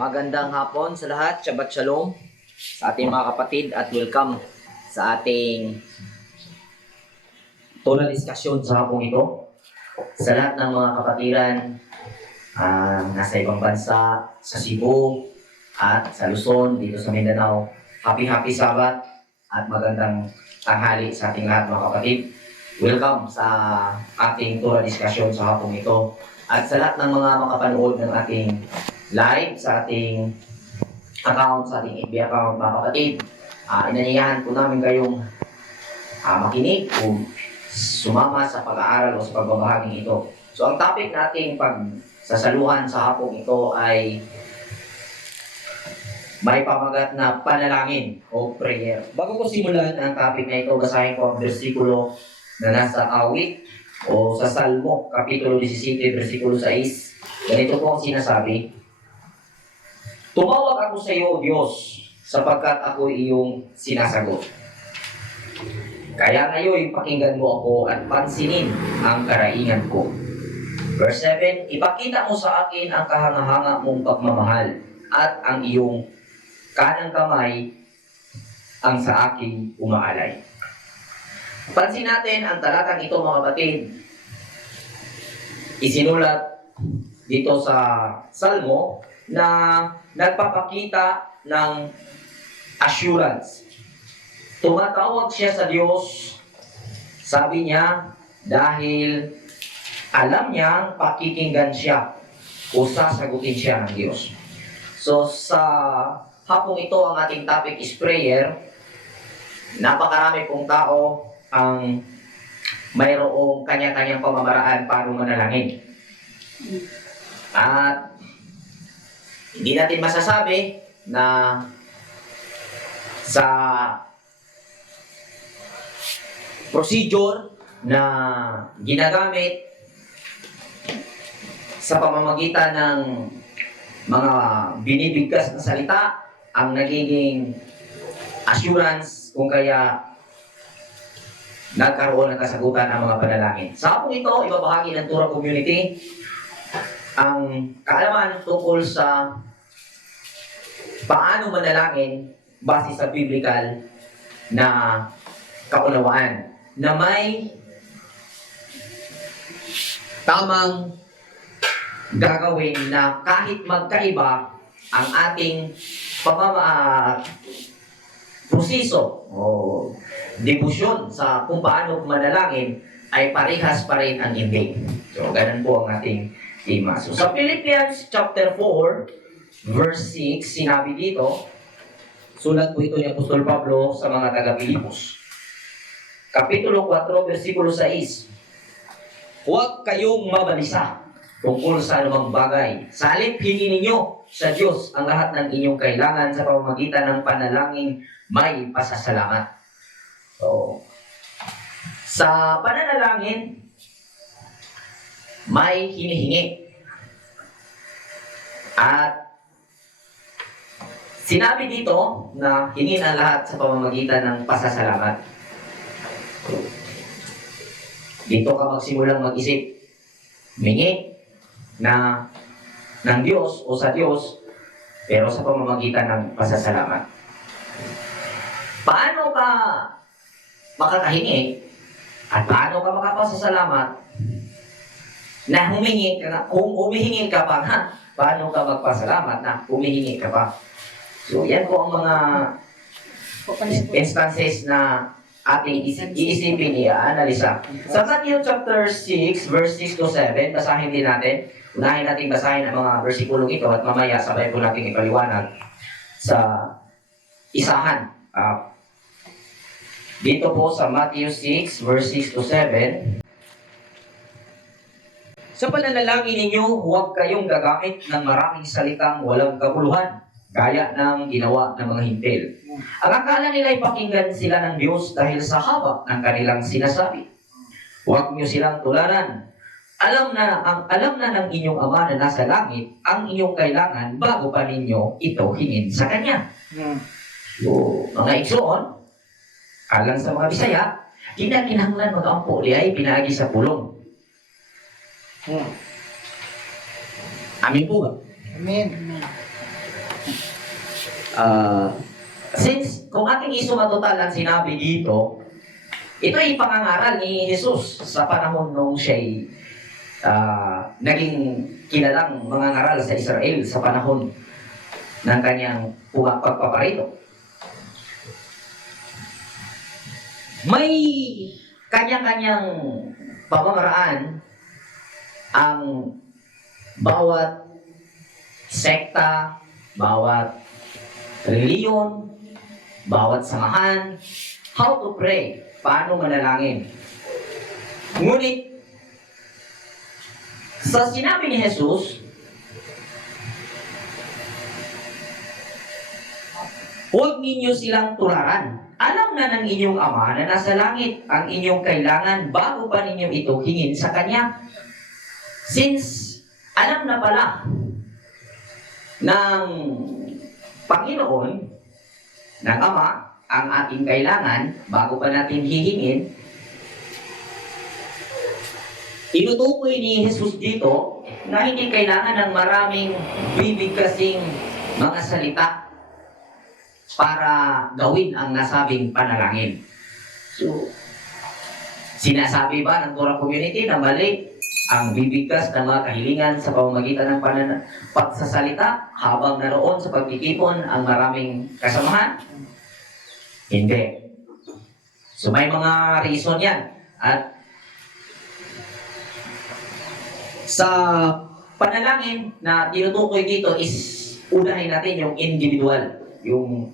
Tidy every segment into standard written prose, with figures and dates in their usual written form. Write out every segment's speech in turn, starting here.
Magandang hapon sa lahat, Shabbat Shalom sa ating mga kapatid at welcome sa ating tunang diskasyon sa hapong ito. Sa lahat ng mga kapatiran nasa ibang bansa, sa Cebu at sa Luzon, dito sa Mindanao, happy Sabbath at magandang tanghali sa ating lahat mga kapatid. Welcome sa ating tunang diskasyon sa hapong ito. At sa lahat ng mga makapanood ng ating live sa ating account, sa ating FB account mga kapatid, inanyayahan po namin kayong makinig o sumama sa pag-aaral o sa pagbabahaging ito. So ang topic nating pagsasaluhan sa hapong ito ay may pamagat na panalangin o prayer. Bago ko simulan ang topic na ito, basahin ko ang bersikulo na nasa awit o sa Salmo, Kapitulo 17, versikulo 6. Ganito po ang sinasabi: "Tumawag ako sa iyo, Diyos, sapagkat ako iyong sinasagot. Kaya ngayon, pakinggan mo ako at pansinin ang karaingan ko." Verse 7, "Ipakita mo sa akin ang kahanga-hanga mong pagmamahal at ang iyong kanang kamay ang sa aking umaalay." Pansin natin ang talatang ito mga kapatid. Isinulat dito sa Salmo na nagpapakita ng assurance. Tumatawag siya sa Diyos, sabi niya, dahil alam niyang pakikinggan siya o sasagutin siya ng Diyos. So sa hapong ito, ang ating topic is prayer. Napakarami pong tao ang mayroong kanya-kanyang pamamaraan para manalangin. At hindi natin masasabi na sa procedure na ginagamit sa pamamagitan ng mga binibigkas na salita ang nagiging assurance kung kaya nagkaroon ng kasagutan ang mga panalangin. Sa hapong ito, ibabahagi ng Torah Community ang kaalaman tungkol sa paano manalangin base sa biblical na kaunawaan na may tamang gagawin na kahit magkaiba ang ating proseso o debosyon sa kung paano manalangin ay parehas pa rin ang ending. So, ganun po ang ating tema. So, sa Philippians chapter 4, verse 6, sinabi dito, sulat po ito ni Apostol Pablo sa mga taga-Pilipos. Kapitulo 4, versikulo 6. "Huwag kayong mabalisa tungkol sa anumang bagay. Sa halip, hingin ninyo sa Diyos ang lahat ng inyong kailangan sa pamamagitan ng panalangin may pasasalamat." So, sa pananalangin, may hinihingi. At sinabi dito na hingin ang lahat sa pamamagitan ng pasasalamat. Dito ka magsimulang mag-isip. Humingi na ng Diyos o sa Diyos, pero sa pamamagitan ng pasasalamat. Paano ka makakahingi at paano ka makapasasalamat na humingi ka na, kung humihingi ka pa ha, paano ka magpasalamat na humihingi ka pa? So yan po ang mga instances na ating iisipin, i-analisa. Sa Matthew chapter 6, verse 6 to 7, basahin din natin. Unahin natin basahin ang mga versikulong ito at mamaya sabay po natin ipaliwanag sa isahan. Dito po sa Matthew 6, verse 6 to 7. "Sa pananalangin ninyo, huwag kayong gagamit ng maraming salitang walang kabuluhan, gaya ng ginawa ng mga hintil. Ang akala nila ay pakinggan sila ng Diyos dahil sa haba ng kanilang sinasabi. Huwag niyo silang tularan. Alam na ng inyong Ama na nasa langit ang inyong kailangan bago pa ninyo ito hingin sa Kanya." So, mga igsoon, alang sa mga Bisaya, di na kinahanglan mag-ampo di ay pinaagi sa pulong. Amin po ba? Amen. Since kung ating isumatotal ang sinabi dito, ito ay pangangaral ni Jesus sa panahon nung siya'y naging kilalang mangangaral sa Israel sa panahon ng kanyang pagpaparito. May kanya-kanyang pamamaraan ang bawat sekta, bawat reliyon, bawat samahan, how to pray, paano manalangin. Ngunit, sa sinabi ni Jesus, huwag ninyo silang tularan. Alam na ng inyong Ama na nasa langit ang inyong kailangan bago pa ninyo ito hingin sa Kanya. Since alam na pala ng Panginoon, ng Ama, ang ating kailangan bago pa natin hihingin, tinutukoy ni Jesus dito na hindi kailangan ng maraming bibigkasing mga salita para gawin ang nasabing panalangin. So, sinasabi ba ng Torah Community na mali ang bibigkas ng mga kahilingan sa pamamagitan ng pagsasalita habang naroon sa pagtitipon ang maraming kasamahan? Hindi. So may mga reason yan. At sa panalangin na tinutukoy dito is unahin natin yung individual, yung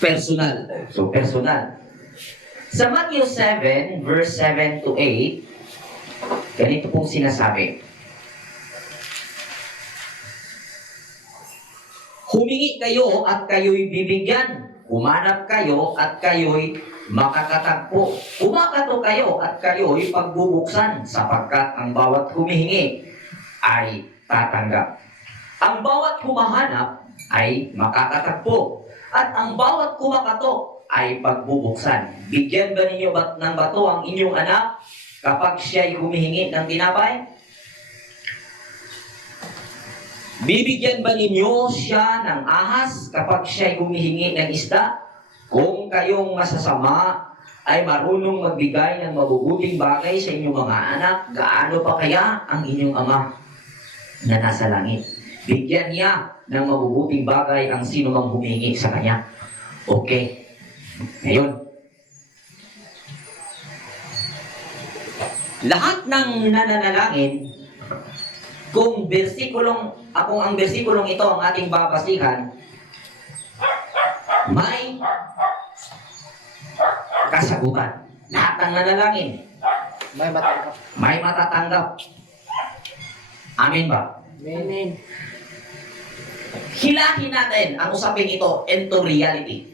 personal. So personal. Sa Matthew 7, verse 7 to 8, ganito pong sinasabi. Humingi kayo at kayo'y bibigyan. Humanap kayo at kayo'y makakatagpo. Kumakato kayo at kayo'y pagbubuksan sapagkat ang bawat humihingi ay tatanggap. Ang bawat humahanap ay makakatagpo. At ang bawat kumakato ay pagbubuksan. Bigyan ba ninyo ng bato ang inyong anak kapag siya'y humihingi ng tinapay? Bibigyan ba ninyo siya ng ahas kapag siya'y humihingi ng isda? Kung kayong masasama ay marunong magbigay ng mabubuting bagay sa inyong mga anak, gaano pa kaya ang inyong Ama na nasa langit? Bigyan niya ng mabubuting bagay ang sino mang humingi sa Kanya. Okay. Ngayon, lahat ng nananalangin, kung ang bersikulong ito ang ating babasihan, may kasagutan. Lahat ng nanalangin, may matatanggap. Amen ba? Amen. Hilahin natin ang usapin ito into reality.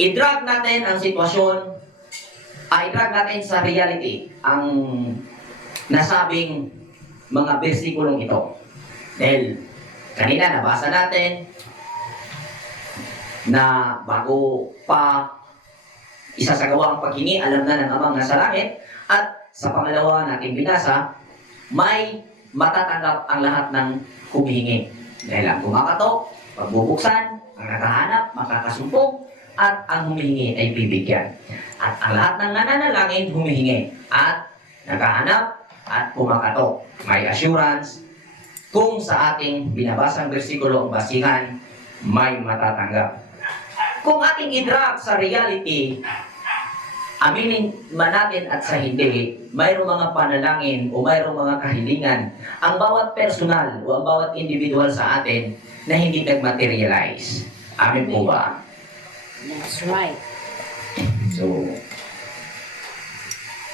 I-drag natin ang sitwasyon, i-drag natin sa reality ang nasabing mga bersikulong ito. Dahil kanina nabasa natin na bago pa isasagawa ang paghingi, alam na ng Amang nasa langit, at sa pangalawa natin binasa, may matatanggap ang lahat ng humihingi. Dahil ang kumakatok, pagbubuksan, ang nakahanap, makakasumpong, at ang humihingi ay bibigyan. At ang lahat ng nananalangin, humihingi. At nakahanap at kumakatok. May assurance kung sa ating binabasang bersikulo ang basihan, may matatanggap. Kung ating i-drag sa reality, aminin man natin at sa hindi, mayroong mga panalangin o mayroong mga kahilingan ang bawat personal o ang bawat individual sa atin na hindi nag-materialize. Amin po ba? That's right. So,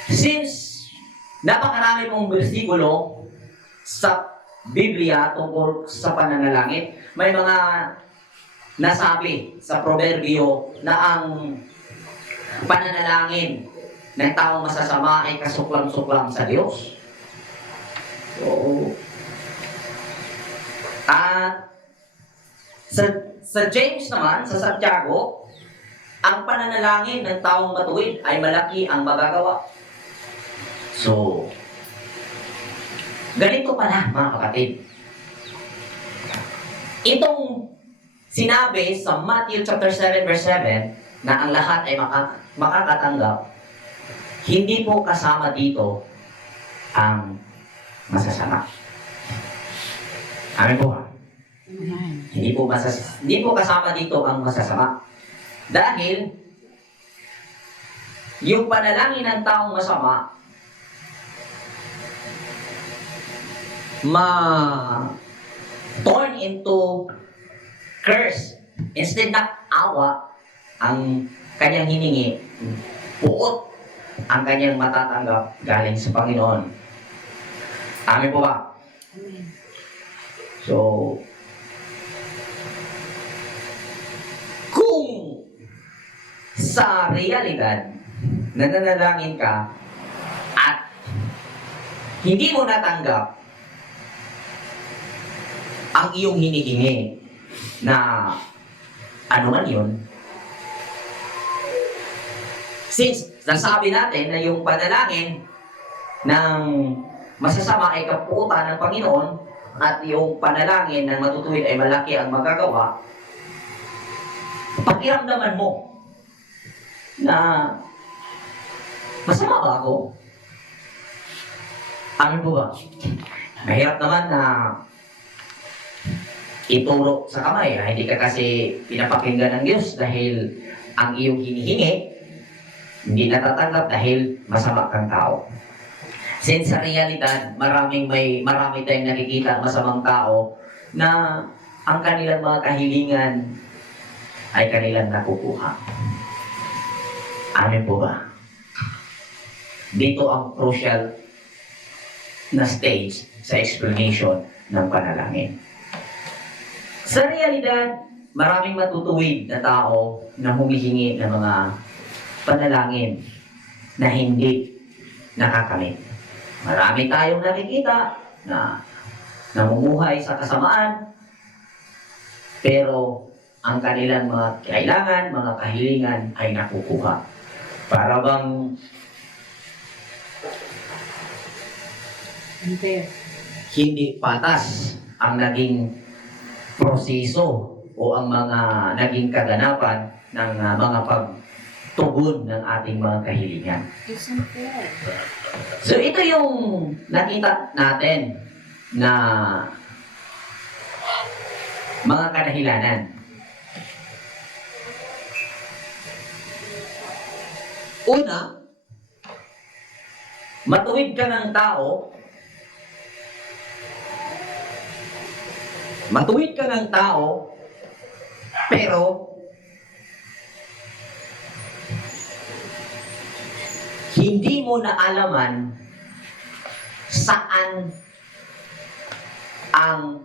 since napakarami pong bersikulo sa Biblia tungkol sa pananalangin, may mga nasabi sa proverbio na ang pananalangin ng taong masasama ay kasuklam-suklam sa Diyos. So, at sa James naman, sa Santiago, ang pananalangin ng taong matuwid ay malaki ang magagawa. So, ganito pala mga kapatid. Itong sinabi sa Matthew chapter 7 verse 7 na ang lahat ay makakatanggap, hindi po kasama dito ang masasama. Amen po ba? Amen. Hindi po kasama dito ang masasama. Dahil yung panalangin ng taong masama turn into curse. Instead na awa ang kanyang hiningi, puot ang kanyang matatanggap galing sa Panginoon. Amen po ba? Amen. So, kung sa realidad, nananalangin ka at hindi mo natanggap ang iyong hinihingi na ano man yun, since nasabi natin na yung panalangin ng masasama ay kapuutan ng Panginoon at yung panalangin ng matutuwid ay malaki ang magagawa, pakiramdaman mo na masama ba ako? Amin po ba? Mahirap naman na ituro sa kamay. Hindi ka kasi pinapakinggan ng Diyos dahil ang iyong hinihingi hindi natatanggap dahil masama kang tao. Since sa realidad, marami tayong nakikita masamang tao na ang kanilang mga kahilingan ay kanilang nakukuha. Amin po ba? Dito ang crucial na stage sa explanation ng panalangin. Sa realidad, maraming matutuwid na tao na humihingi ng mga panalangin na hindi nakakamit. Marami tayong nakikita na namumuhay sa kasamaan, pero ang kanilang mga kailangan, mga kahilingan ay nakukuha. Para bang Unfair. hindi patas ang naging proseso o ang mga naging kaganapan ng mga pagtugon ng ating mga kahilingan. It's unfair. So ito yung nakita natin na mga kadahilanan. Una, matuwid ka ng tao, pero hindi mo naalaman saan ang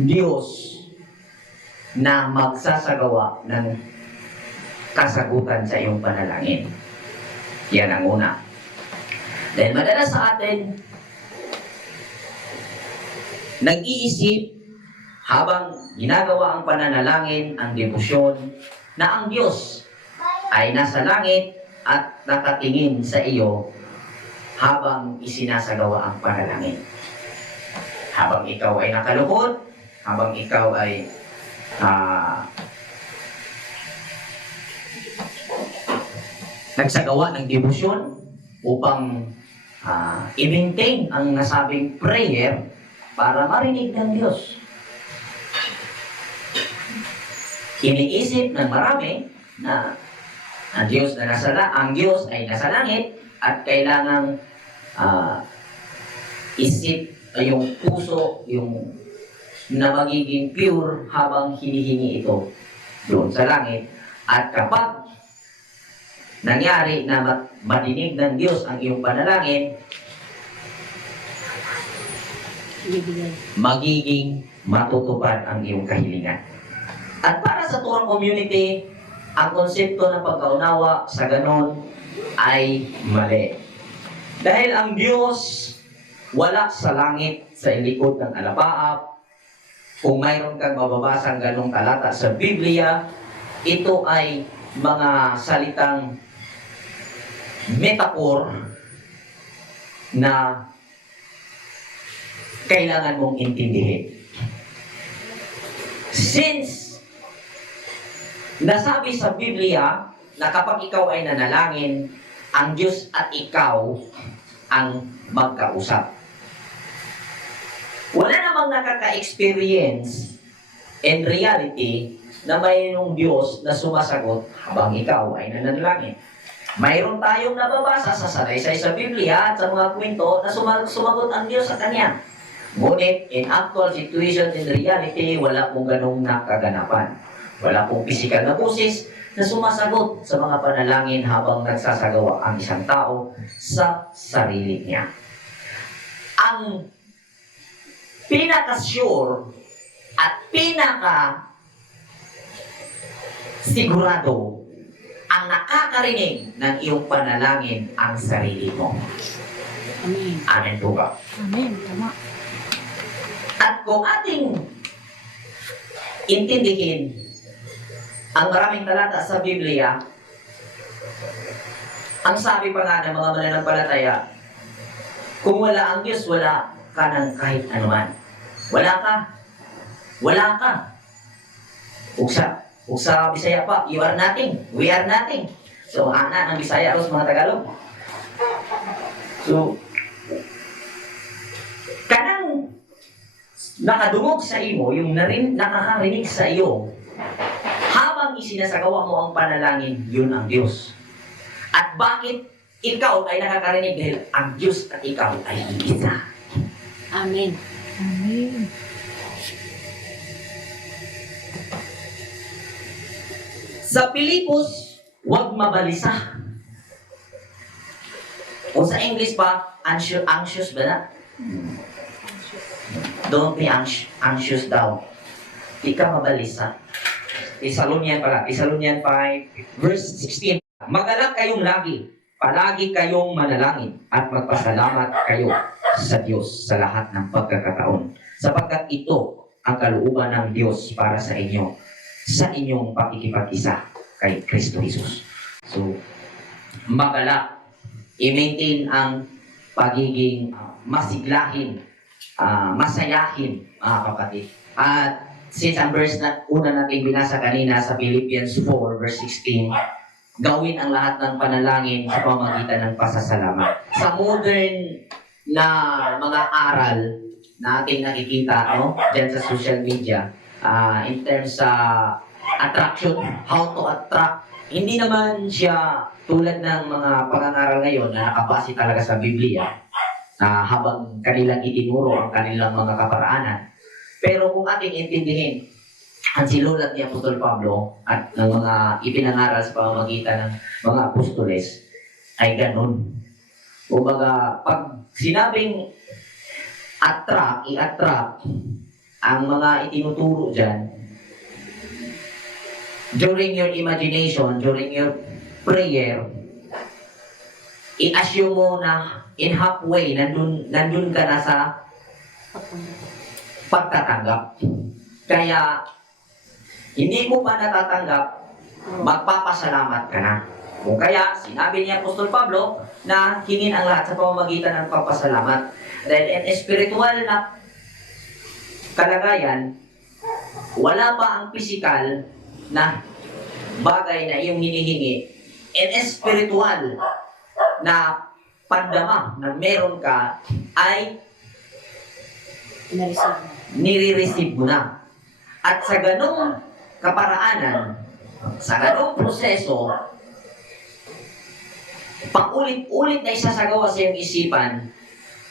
Diyos na magsasagawa ng kasagutan sa iyong panalangin. Yan ang una. Dahil madalas sa atin, nag-iisip habang ginagawa ang pananalangin, ang debosyon, na ang Diyos ay nasa langit at nakatingin sa iyo habang isinasagawa ang panalangin. Habang ikaw ay nakalukod, habang ikaw ay nagsagawa ng debosyon upang i-maintain ang nasabing prayer para marinig ng Diyos. Iniisip ng marami na ang Diyos ay nasa langit at kailangang isip yung puso yung na magiging pure habang hinihingi ito doon sa langit. At kapag nangyari na madinig ng Diyos ang iyong panalangin, magiging matutupad ang iyong kahilingan. At para sa Turang Community, ang konsepto ng pagkaunawa sa ganon ay mali. Dahil ang Diyos wala sa langit sa ilikod ng alapaap. Kung mayroon kang mababasang ganong talata sa Biblia, ito ay mga salitang metaphor na kailangan mong intindihin. Since nasabi sa Biblia na kapag ikaw ay nanalangin, ang Diyos at ikaw ang magkausap. Wala namang nakaka-experience in reality na mayroong Diyos na sumasagot habang ikaw ay nananalangin. Mayroon tayong nababasa sa salaysay sa Biblia at sa mga kwento na sumagot ang Diyos sa Kanya. Ngunit in actual situation, in reality, wala pong ganong nakaganapan. Wala pong pisikal na boses na sumasagot sa mga panalangin habang nagsasagawa ang isang tao sa sarili niya. Ang pinaka-sure at pinaka-sigurado ang nakakarinig ng iyong panalangin ang sarili mo. Amen. Amen po ba? Amen. Tama. At kung ating intindihin ang maraming talata sa Biblia, ang sabi pa nga ng mga mananampalataya, kung wala ang Diyos, wala ka ng kahit anuman. Wala ka. Wala ka. Kung sa Bisaya pa, you are nothing. We are nothing. So, ana ng Bisaya o sa mga Tagalog. So, kanang nakadungog sa iyo, yung nakakarinig sa iyo, habang isinasagawa mo ang panalangin, yun ang Diyos. At bakit ikaw ay nakakarinig? Dahil ang Diyos at ikaw ay iisa. Amen. Amen. Sa Pilipos, huwag mabalisa. O sa English pa, anxious ba na? Don't be anxious daw. Di ka mabalisa. Thessalonian 5, verse 16. Magalak kayong lagi, palagi kayong manalangin, at magpasalamat kayo sa Diyos sa lahat ng pagkakataon. Sapagkat ito ang kalooban ng Diyos para sa inyo, sa inyong pakikipag-isa kay Kristo Jesus. So, magalak, i-maintain ang pagiging masiglahin, masayahin, mga kapatid. At since ang verse na una natin binasa kanina sa Philippians 4, verse 16, gawin ang lahat ng panalangin sa pamamagitan ng pasasalamat. Sa modern na mga aral na ating nakikita, no, dyan sa social media, in terms sa attraction, how to attract, hindi naman siya tulad ng mga pangangaral ngayon na nakabase talaga sa Biblia, habang kanilang itinuro ang kanilang mga kaparaanan. Pero kung ating intindihin ang sinulat ni Apostol Pablo at ng mga ipinangaral sa pamamagitan ng mga apostoles, ay ganun. Kumbaga, pag sinabing i-attract, ang mga itinuturo dyan, during your imagination, during your prayer, i-assume mo na in halfway, nandun ka na sa pagtatanggap. Kaya, hindi mo pa natatanggap, magpapasalamat ka na. Kung kaya, sinabi ni Apostol Pablo na hingin ang lahat sa pamamagitan ng pagpasalamat. Dahil in spiritual na kalagayan, wala pa ang physical na bagay na iyong hinihingi. In spiritual na pandama na meron ka ay nire-receive mo na. At sa ganong kaparaanan, sa ganong proseso, paulit-ulit na isasagawa sa iyong isipan,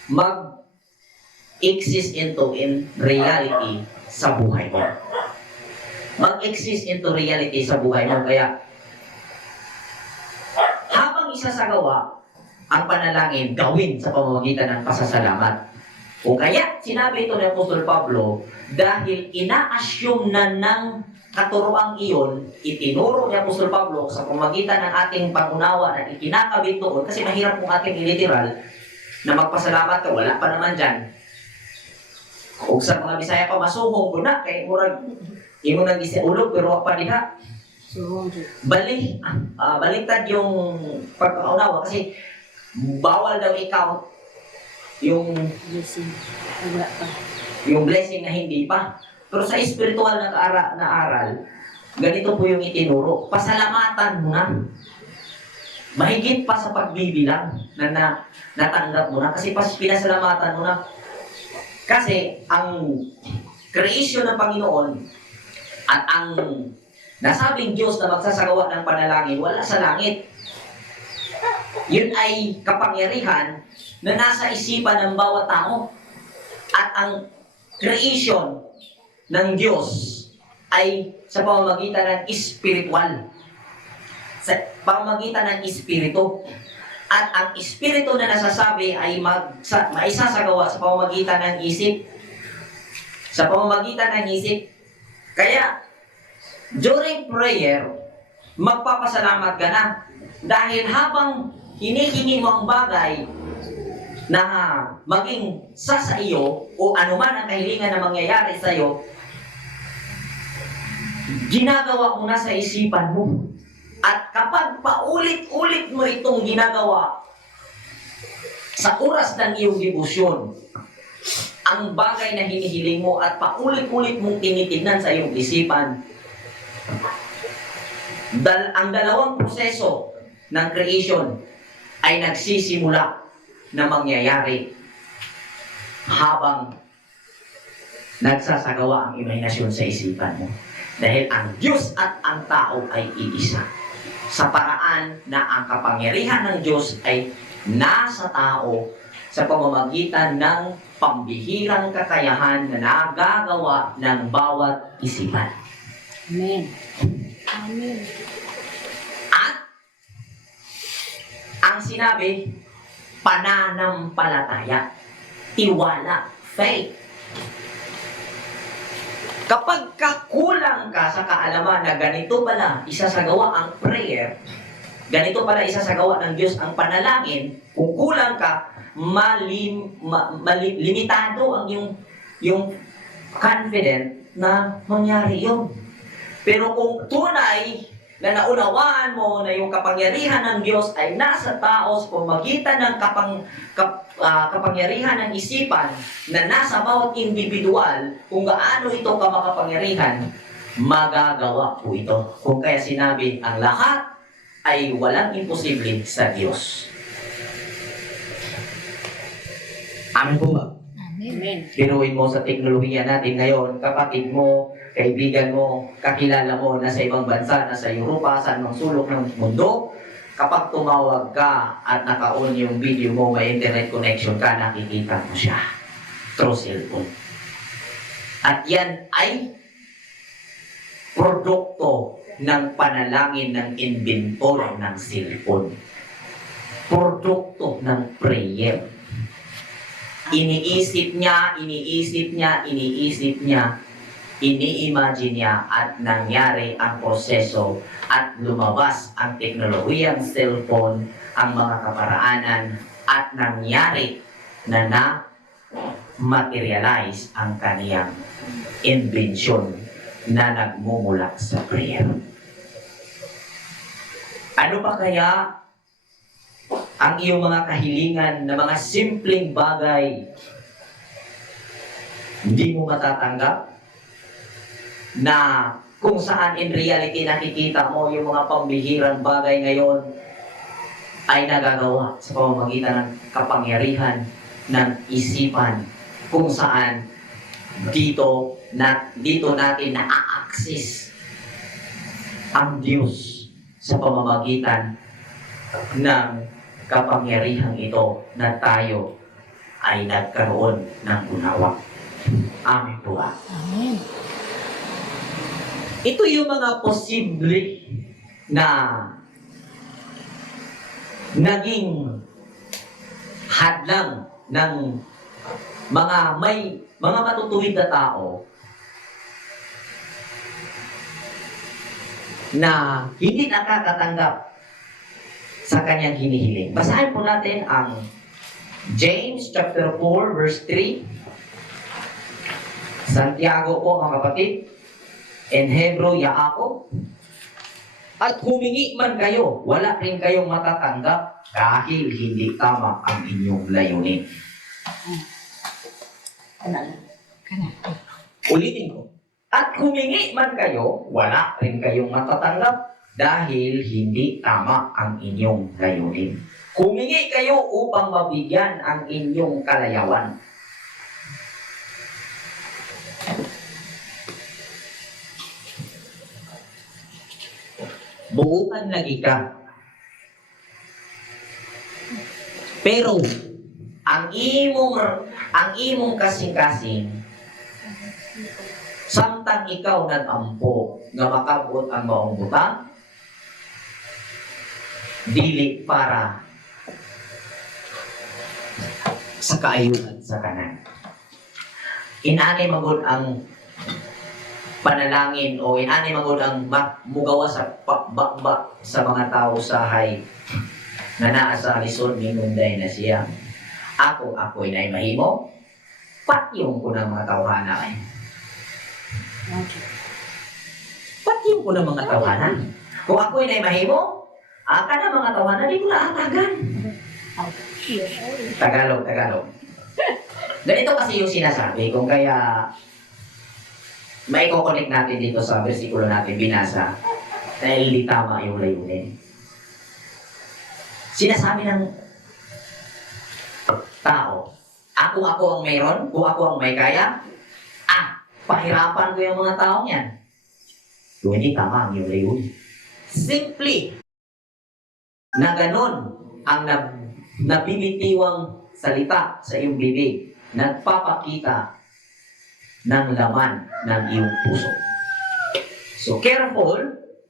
mag-exist into in reality sa buhay mo. Mag-exist into reality sa buhay mo. Kaya, habang isasagawa ang panalangin, gawin sa pamamagitan ng pasasalamat. O kaya, sinabi ito ni Apostol Pablo, dahil ina-assume na ng katuroang iyon, itinuro ni Apostol Pablo sa pamamagitan ng ating pag-unawa na ikinakabit doon, kasi mahirap kung ating iliteral na magpasalamat ka, wala pa naman dyan. O sa mga Bisaya pa, masuhong ko na, kaya murag, imo nang isiulog, pero pa diha. Baliktad yung pagkaunawa, kasi bawal daw ikaw yung Blessing. Wala pa. yung blessing na hindi pa. Pero sa espiritual na aral, ganito po yung itinuro. Pasalamatan mo na. Mahigit pa sa pagbibilang na natanggap mo na. Kasi pinasalamatan mo na. Kasi ang creation ng Panginoon at ang nasabing Diyos na magsasagawa ng panalangin, wala sa langit. Yun ay kapangyarihan na nasa isipan ng bawat tao. At ang creation ng Diyos ay sa pamamagitan ng spiritual. Sa pamamagitan ng espiritu. At ang espiritu na nasasabi ay maisasagawa sa pamamagitan ng isip. Sa pamamagitan ng isip. Kaya, during prayer, magpapasalamat ka na. Dahil habang hinihingi mo ang bagay na maging sa iyo o anuman ang kahilingan na mangyayari sa iyo, ginagawa mo na sa isipan mo. At kapag paulit-ulit mo itong ginagawa sa oras ng iyong debosyon, ang bagay na hinihiling mo at paulit-ulit mong tinitignan sa iyong isipan, ang dalawang proseso ng creation ay nagsisimula na mangyayari habang nagsasagawa ang imahinasyon sa isipan mo. Dahil ang Diyos at ang tao ay iisa. Sa paraan na ang kapangyarihan ng Diyos ay nasa tao sa pamamagitan ng pambihirang kakayahan na nagagawa ng bawat isipan. Amen. Amen. At ang sinabi, pananampalataya, tiwala, faith. Kapag kulang ka sa kaalaman na ganito pala isasagawa ang prayer, ganito pala isasagawa ng Diyos ang panalangin, kung kulang ka, limitado ang yung confident na mangyari yun. Pero kung tunay na naunawaan mo na yung kapangyarihan ng Diyos ay nasa tao sa pamagitan ng kapangyarihan ng isipan na nasa bawat individual, kung gaano ito kamakapangyarihan, magagawa po ito. Kung kaya sinabi, ang lahat ay walang imposible sa Diyos. Amen po ba? Amen. Biruin mo sa teknolohiya natin ngayon, kapatid mo, kaibigan mo, kakilala mo na sa ibang bansa, na sa Europa, sa anong sulok ng mundo, kapag tumawag ka at naka-on yung video mo, may internet connection ka, nakikita mo siya through cellphone. At yan ay produkto ng panalangin ng inventor ng cellphone. Produkto ng prayer. Iniisip niya, ini-imagine niya at nangyari ang proseso at lumabas ang teknolohiyang cellphone, ang mga kaparaanan at nangyari na materialize ang kaniyang invention na nagmumula sa prayer. Ano pa kaya ang iyong mga kahilingan na mga simpleng bagay hindi mo matatanggap? Na kung saan in reality nakikita mo yung mga pambihirang bagay ngayon ay nagagawa sa pamamagitan ng kapangyarihan ng isipan, kung saan dito natin na-access ang Diyos sa pamamagitan ng kapangyarihang ito na tayo ay nagkaroon ng unawa. Amen po ba? Amen. Ito yung mga posible na naging hadlang ng mga matutuwid na tao na hindi nakakatanggap sa kanyang hinihiling. Basahin po natin ang James chapter 4 verse 3. Santiago po mga kapatid, and Hebrew Yaakov. At humingi man kayo, wala rin kayong matatanggap dahil hindi tama ang inyong layunin. Kana. Ulitin ko. At humingi man kayo, wala rin kayong matatanggap dahil hindi tama ang inyong layunin. Humingi kayo upang mabigyan ang inyong kalayawan. Buukan lagi ka. Pero ang imong kasing-kasing samtang ikaw nag-ampo nga makabot ang maong butang, dili para sa kaayuhan sa kanan. Inani magud ang panalangin o inani magud ang mugawa sa pakbakba sa mga tao sahay na naa sa lisod minunday na siya. Ako'y na'y mahimo, patyong ko ng mga tawhana ay. Patyong ko ng mga tawhana. Kung ako'y na'y mahimo, aka na mga tawhana, di ko na atagan. Tagalog. Ganito kasi yung sinasabi, kung kaya may kukonek natin dito sa versikulo natin binasa dahil hindi tama yung layunin. Sinasabi ng tao, ako ang mayroon, kung ako ang may kaya, pahirapan ko yung mga taong yan. Kung hindi tama ang yung layunin. Simply, na ganon ang nabibitiwang salita sa iyong bibig, nagpapakita ng laman ng iyong puso. So careful,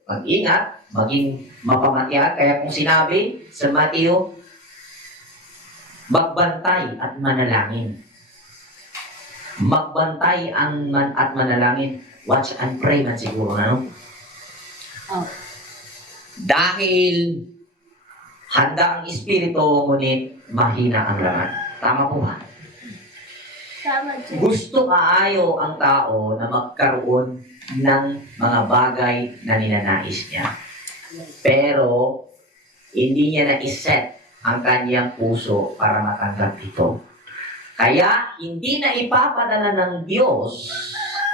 mag-ingat, maging mapamatya. Kaya kung sinabi sa Mateo, magbantay at manalangin. Magbantay at manalangin. Watch and pray man siguro, ano? Oh. Dahil handa ang espiritu, ngunit mahina ang laman. Tama po ba? Tama dyan. Gusto kaayo ang tao na magkaroon ng mga bagay na ninanais niya. Pero, hindi niya na-iset ang kanyang puso para matanggap ito. Kaya, hindi na ipapadala ng Diyos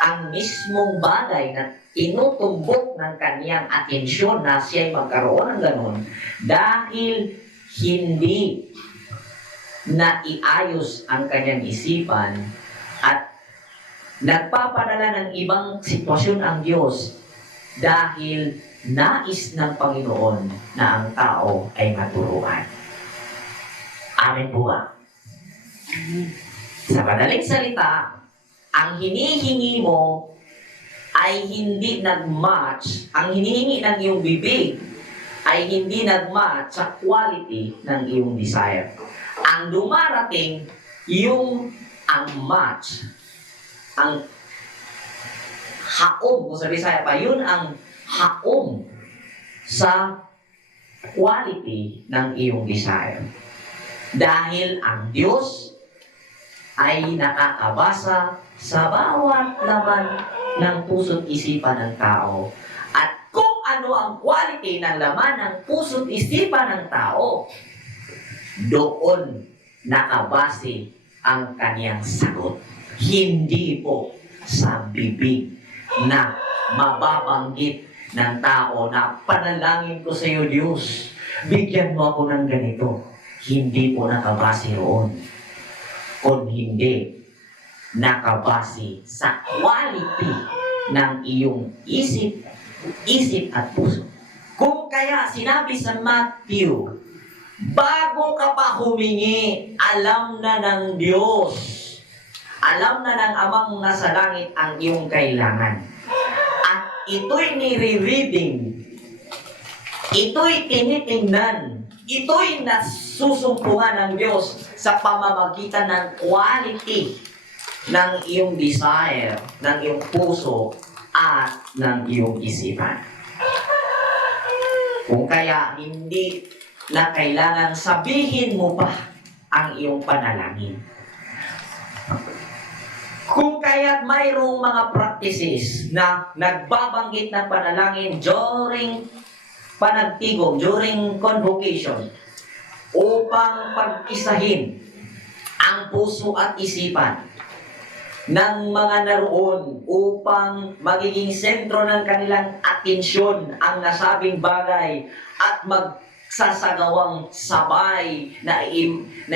ang mismong bagay na tinutumbok ng kanyang atensyon na siya'y magkaroon ng ganun dahil hindi na iayos ang kanyang isipan at nagpapadala ng ibang sitwasyon ang Diyos dahil nais ng Panginoon na ang tao ay maturuan. Amen po ba? Sa madaling salita, ang hinihingi mo ay hindi nag-match, ang hinihingi ng iyong bibig ay hindi nag-match sa quality ng iyong desire. Ang dumarating, ang match, ang haom, kung sa Bisaya pa, yun ang haom sa quality ng iyong desire. Dahil ang Diyos ay nakakabasa sa bawat laman ng puso't isipan ng tao. At kung ano ang quality ng laman ng puso't isipan ng tao, doon nakabase ang kaniyang sagot. Hindi po sa bibig na mababanggit ng tao na panalangin ko sa iyo, Diyos, bigyan mo ako ng ganito. Hindi po nakabase roon. Kung hindi nakabase sa quality ng iyong isip at puso. Kung kaya sinabi sa Matthew, bago ka pa humingi, alam na ng Diyos, alam na ng Amang nasa langit ang iyong kailangan. At ito'y nire-reading, ito'y tinitingnan, ito'y nasusumpungan ng Diyos sa pamamagitan ng quality ng iyong desire, ng iyong puso, at ng iyong isipan. Kung kaya hindi na kailangan sabihin mo pa ang iyong panalangin. Kung kaya't mayroong mga practices na nagbabanggit ng panalangin during panagtigom, during convocation, upang pag-isahin ang puso at isipan. ng mga naroon upang magiging sentro ng kanilang atensyon ang nasabing bagay at magsasagawang sabay na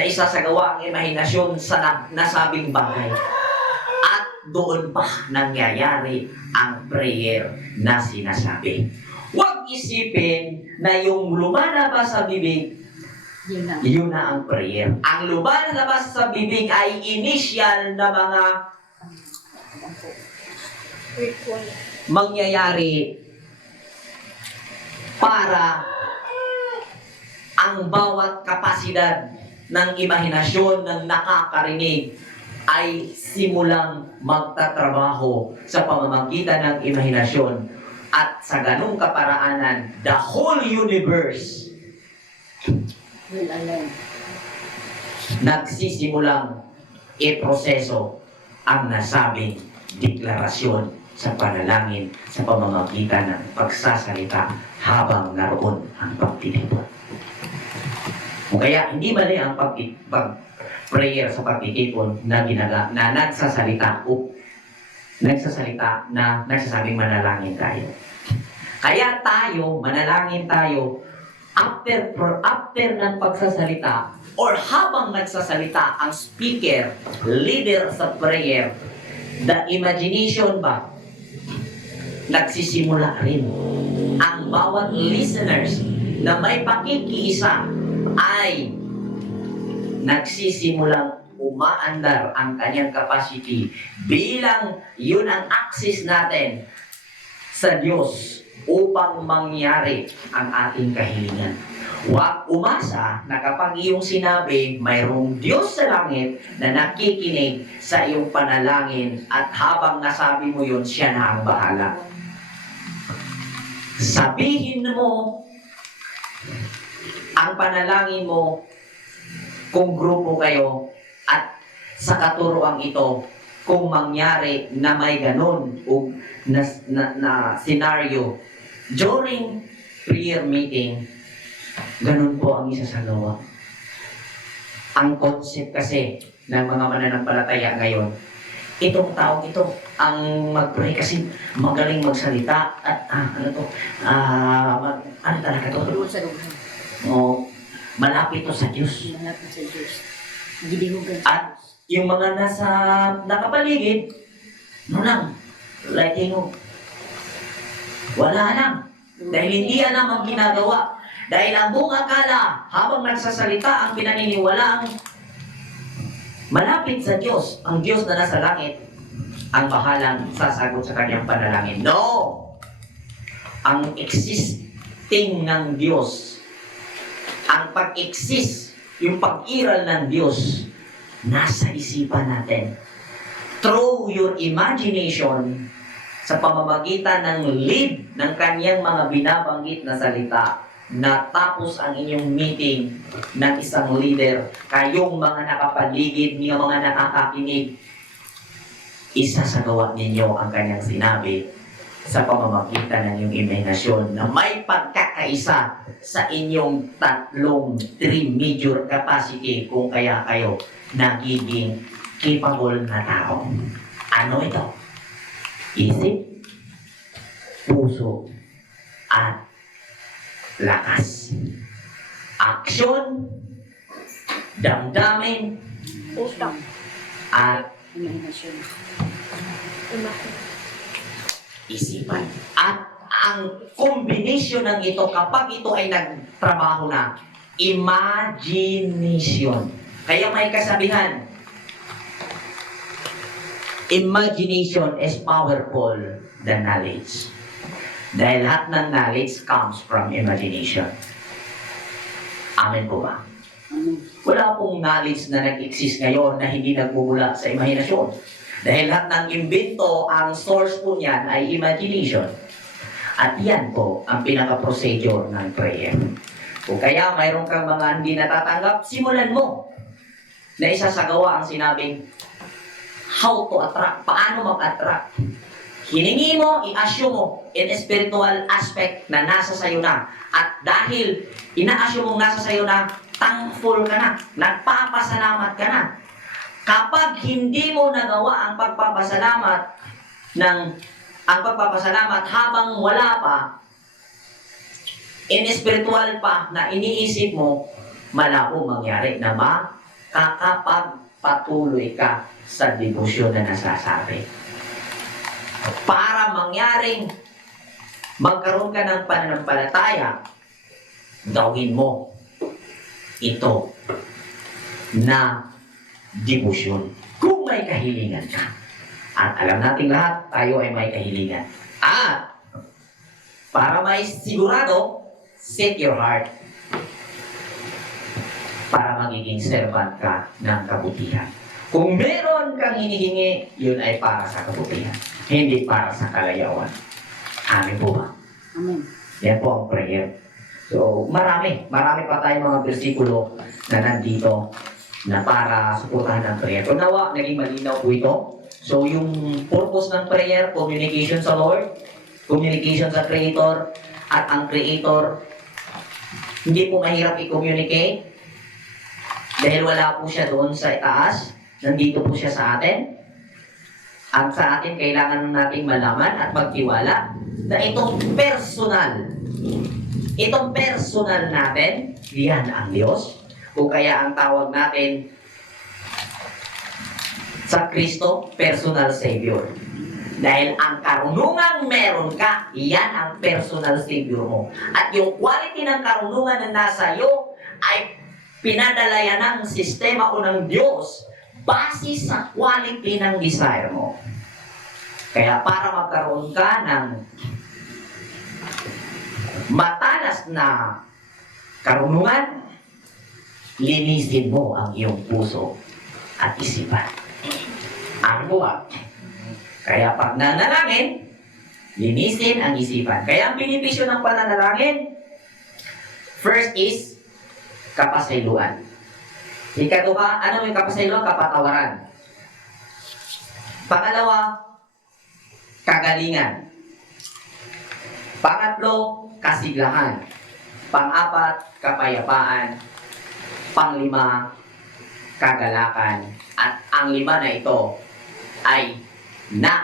isasagawa ang imahinasyon sa nasabing bagay. At doon pa nangyayari ang prayer na sinasabi. Huwag isipin na yung lumalabas sa bibig, Yun na. yun na ang prayer. Ang lumalabas sa bibig ay initial na mga mangyayari para ang bawat kapasidad ng imahinasyon ng nakakarinig ay simulang magtatrabaho sa pamamagitan ng imahinasyon at sa ganung kaparaanan, the whole universe Will align. nagsisimulang iproseso ang nasabing deklarasyon sa panalangin sa pamamagitan ng pagsasalita habang naroon ang pagtitipon. O kaya hindi mali ang pag-prayer sa pagtitipon na nagsasalita na nagsasabing manalangin tayo. Kaya tayo, manalangin tayo after ng pagsasalita or habang nagsasalita ang speaker, leader sa prayer, the imagination ba nagsisimula rin. Ang bawat listeners na may pakikiisa ay nagsisimulang umaandar ang kanyang capacity bilang yun ang access natin sa Diyos upang mangyari ang ating kahilingan. Huwag umasa na kapag iyong sinabi, mayroong Diyos sa langit na nakikinig sa iyong panalangin at habang nasabi mo yun, siya na ang bahala. Sabihin mo ang panalangin mo kung grupo kayo at sa katuroang ito kung mangyari na may ganun o na scenario during prayer meeting, ganun po ang isasagawa. Ang concept kasi ng mga mananampalataya ngayon, itong taong ito ang mag-pray kasi magaling magsalita at ano talaga to? Doon sa lugar. O, malapit to sa Diyos. Malapit sa Diyos. Gidihugan sa At Diyos. yung mga nasa nakapaligid, ano lang, lighting mo. Wala lang. Dahil hindi alam ang ginagawa. Dahil ang buong akala, habang nagsasalita ang pinaniniwalaang malapit sa Diyos, ang Diyos na nasa langit, ang bahalang sasagot sa kanyang panalangin. No! Ang existing ng Diyos, ang pag-exist, yung pag-iral ng Diyos, nasa isipan natin. Through your imagination, sa pamamagitan ng lead ng kanyang mga binabanggit na salita, natapos ang inyong meeting ng isang leader, kayong mga nakapaligid, mga nakakakinig, isasagawa ninyo ang kanyang sinabi sa pamamagitan ng inyong imahinasyon na may pagkakaisa sa inyong three major capacity kung kaya kayo nagiging capable na tao. Ano ito? Isip, puso, at lakas. Aksyon, damdamin, Utak. at Imahinasyon. isipan. At ang kombinasyon ng ito, kapag ito ay nagtrabaho na, imagination. Kaya may kasabihan, imagination is powerful than knowledge. Dahil lahat ng knowledge comes from imagination. Amen po ba? Ano? Wala pong knowledge na nag-exist ngayon na hindi nagmumula sa imahinasyon. Dahil lahat ng imbento, ang source po niyan ay imagination. At yan po ang pinaka-procedure ng prayer. Kung kaya mayroon kang mga hindi natatanggap, simulan mo na isasagawa ang sinabing how to attract, paano mag-attract. Hiningi mo, i-assume mo in spiritual aspect na nasa sayo na. At dahil ina-assume mong nasa sayo na, thankful ka na, nagpapasalamat ka na. Kapag hindi mo nagawa ang pagpapasalamat habang wala pa, in-spiritual pa na iniisip mo, malabo mangyari na makakapagpatuloy ka sa debosyon na nasasabi. Para mangyaring magkaroon ka ng pananampalataya, gawin mo ito na debosyon. Kung may kahilingan ka. At alam natin lahat, tayo ay may kahilingan. At para may sigurado, set your heart para magiging servant ka ng kabutihan. Kung meron kang hinihingi, yun ay para sa kabutihan, hindi para sa kalayawan. Amin po ba? Amen. Yan po ang prayer. So, marami pa tayong mga bersikulo na nandito na para suportahan ng prayer. Kung nawa, naging malinaw po ito. So, yung purpose ng prayer, communication sa Lord, communication sa Creator, at ang Creator, hindi po mahirap i-communicate dahil wala po siya doon sa itaas. Nandito po siya sa atin. Ang sa atin, kailangan nating malaman at magtiwala na itong personal natin, yan ang Diyos. O kaya ang tawag natin sa Kristo, personal Savior. Dahil ang karunungang meron ka, yan ang personal Savior mo. At yung quality ng karunungan na nasa iyo ay pinadala yan ng sistema o ng Diyos base sa quality ng desire mo. Kaya para magkaroon ka ng matalas na karunungan, linisin mo ang iyong puso at isipan. Ano ba? Kaya pag nanalangin, linisin ang isipan. Kaya ang benepisyo ng pananalangin, first is kapasayloan. Ikatuwa, ano yung kapasayloan? Kapatawaran. Pangalawa, kagalingan. Pangatlo, kasiglahan. Pang-apat, kapayapaan. Pang-lima, kagalakan. At ang lima na ito ay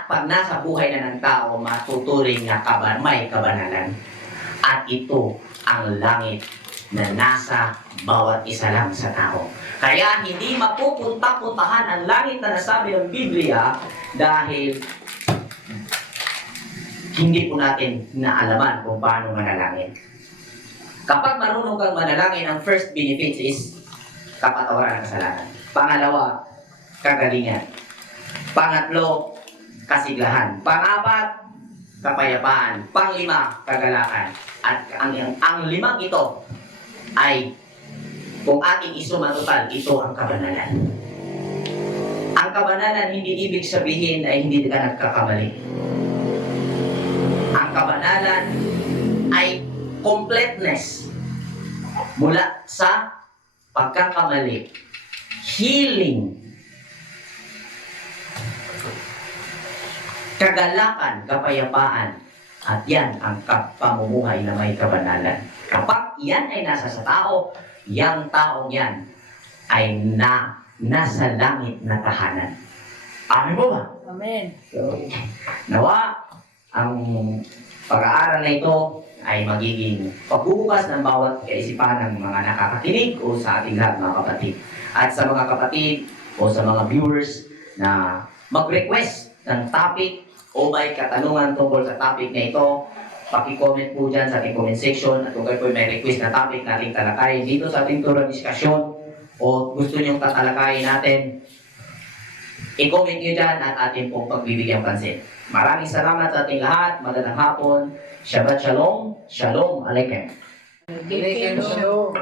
pag nasa buhay na ng tao, matuturing na may kabanalan. At ito ang langit na nasa bawat isa lang sa tao. Kaya hindi mapupunta-puntahan ang langit na nasabi ng Biblia dahil hindi po natin naalaman kung paano manalangin. Kapag marunong kang manalangin, ang first benefit is kapatawaran ng kasalanan. Pangalawa, kagalingan. Pangatlo, kasiglahan. Pang-apat, kapayapaan. Pang-lima, kagalakan. At ang limang ito ay, kung ating isumatotal, ito ang kabanalan. Ang kabanalan, hindi ibig sabihin ay hindi ka nagkakamali. Ang kabanalan ay completeness mula sa pagkakamali, healing, kagalakan, kapayapaan, at yan ang pamumuhay na may kabanalan. Kapag yan ay nasa sa tao, yang taong yan ay nasa langit na tahanan. Amen po ba? Amen. So, nawa, ang pag-aaral na ito ay magiging pagbubukas ng bawat kaisipan ng mga nakakakinig o sa ating lahat mga kapatid. At sa mga kapatid o sa mga viewers na mag-request ng topic o may katanungan tungkol sa topic na ito, paki-comment po dyan sa ating comment section at kung kayo po may request na topic na ating talakayin dito sa ating turang diskusyon o gusto niyong tatalakayin natin, i-comment nyo dyan at ating pong pagbibigyan pansin. Maraming salamat sa ating lahat. Magandang hapon. Shabbat Shalom. Shalom Aleichem. Aleichem Shalom.